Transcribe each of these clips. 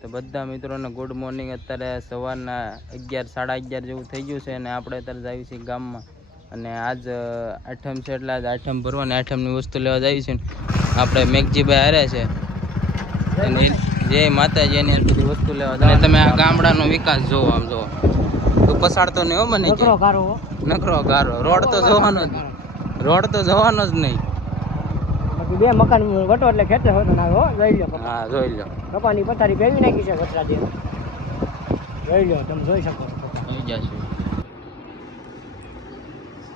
તો બધા મિત્રોને ગુડ મોર્નિંગ। અત્યારે સવારના 11 સાડા 11 જેવું થઈ ગયું છે અને આપણે અત્યારે જઈએ છીએ ગામમાં। અને આજ આઠમ છે એટલે આજ આઠમ ભરવાની આઠમની વસ્તુ લેવા જઈએ છીએ। આપણે મેઘજીભાઈ હારે છે અને જય માતાજી એની બધી વસ્તુ લેવા જાય। તમે આ ગામડાનો વિકાસ જોવો, આમ જોવો, તું પસાડતો નહીં હો મને, નકરો ગારો રોડ તો જોવાનો જ, રોડ તો જોવાનો જ નહીં। બે મકાન વટો એટલે ખેતર હોય તો ના હો, જોઈ લો। હા જોઈ લો, કપાની પથારી ફેરવી નાખી છે વટરા દે, જોઈ લો, તમે જોઈ શકો આવી જશે।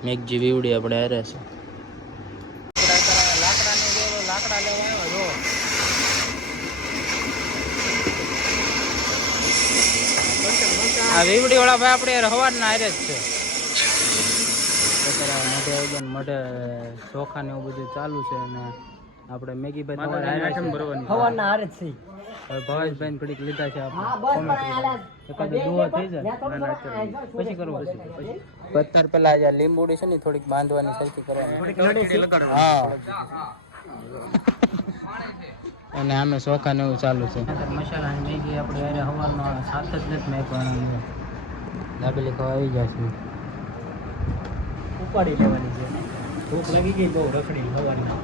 મેઘજી વીવડી આપણે હારે છે। લાકડા લેવા આવ્યો જો, આ વીવડી વાળા ભાઈ આપણે હવારના હારે જ છે। અત્યારે મોઢે આવી ગયા, મોઢે ચોખા ને એવું બધું ચાલુ છે અને આપણે મેગીભાઈ હવાના હારે જ છે। ભવાજભાઈ ઘડીક લીધા છે આપણે, એકાદ દુવા થઈ જાય પછી કરવું, પછી અત્યારે પેલા આ લીંબુડી છે ને થોડીક બાંધવાની સરખી કરવાની, હા। અને આમે ચોખા ને એવું ચાલુ છે। મસાલાની મેગી આપણે હવાનો સાત જ નથી મેકવાના, દાબેલી ખાવા આવી જશે, ઉપાડી લેવાની છે। ભૂખ લાગી ગઈ બહુ રખડી હવાની।